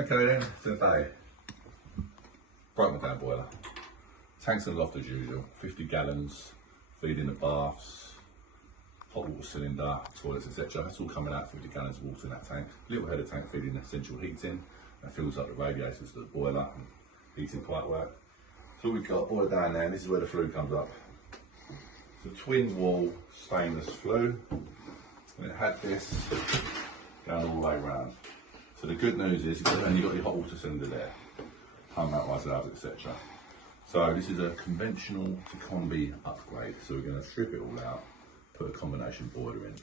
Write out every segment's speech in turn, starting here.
Okay then, today, broke my down boiler. Tanks and loft as usual, 50 gallons, feeding the baths, hot water cylinder, toilets, etc. That's all coming out, 50 gallons of water in that tank. Little header tank feeding the central heating, that fills up the radiators to the boiler, and heating pipe work. So we've got boiler down there, and this is where the flue comes up. It's a twin wall stainless flue, and it had this going all the way around. So the good news is you've only got your hot water cylinder there, hung out by valves, etc. So this is a conventional to combi upgrade. So we're going to strip it all out, put a combination boiler in.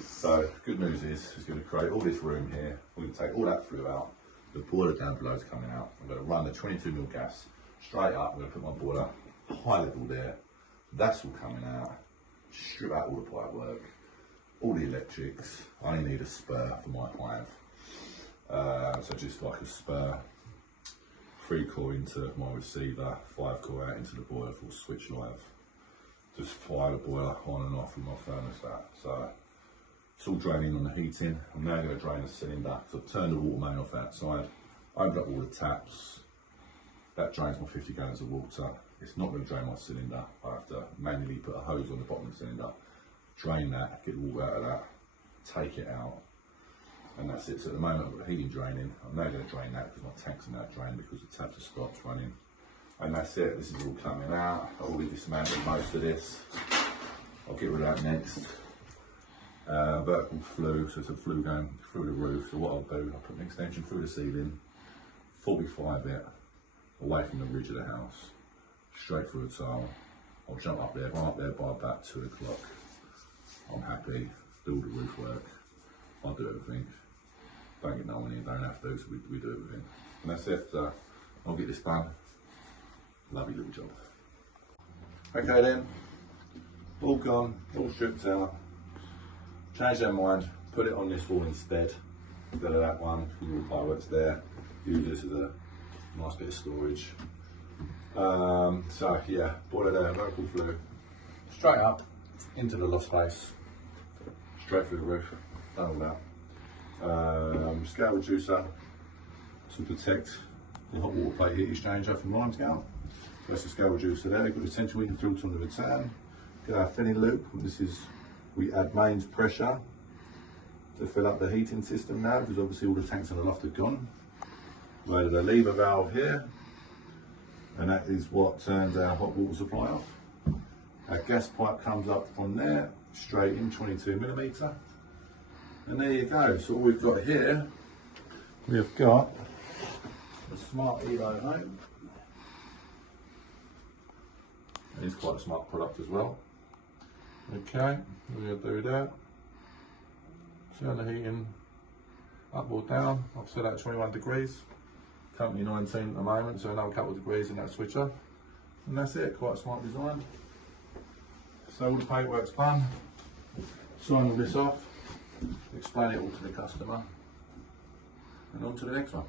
So good news is it's going to create all this room here. We're going to take all that flue out. The boiler down below is coming out. I'm going to run the 22mm gas straight up. I'm going to put my boiler high level there. That's all coming out. Strip out all the pipe work, all the electrics. I only need a spur for my hive. So just like a spur, 3 core into my receiver, 5 core out into the boiler for switch live. Just fire the boiler on and off with my thermostat. So it's all draining on the heating. I'm now going to drain the cylinder. So I've turned the water main off outside, opened up all the taps. That drains my 50 gallons of water. It's not going to drain my cylinder. I have to manually put a hose on the bottom of the cylinder, drain that, get the water out of that, take it out. And that's it. So at the moment I've got the heating draining. I'm now going to drain that because my tanks are now drained because the taps have stopped running. And that's it. This is all coming out. I'll already dismantled most of this. I'll get rid of that next. Vertical flue, so it's a flue going through the roof. So what I'll do, I'll put an extension through the ceiling, 45 it, away from the ridge of the house, straight through the tile. I'll jump up there. If I'm up there by about 2 o'clock, I'm happy, do all the roof work. I'll do everything. Don't get no one in, don't have to, so we do everything. And that's it, I'll get this done. Lovely little job. Okay then, all gone, all stripped out. Change their mind, put it on this wall instead of that one, all the fireworks there. Use this as a nice bit of storage. So yeah, boiler there, vertical flue. Straight up into the loft space, straight through the roof, done all that. Scale reducer to protect the hot water plate heat exchanger from line scale. So that's the scale reducer there. We've got the central heating filter on the return. Get our filling loop. This is, we add mains pressure to fill up the heating system now because obviously all the tanks in the loft are gone. Loaded a lever valve here, and that is what turns our hot water supply off. Our gas pipe comes up from there, straight in 22mm. And there you go. So all we've got here, we've got a smart Evo home. It's quite a smart product as well. Okay, we're going to do that. Turn the heating up or down. I've set that 21 degrees. Currently 19 at the moment, so another couple of degrees in that switcher. And that's it, quite a smart design. So all the paperwork's done. Sign all this off. Explain it all to the customer, and on to the next one.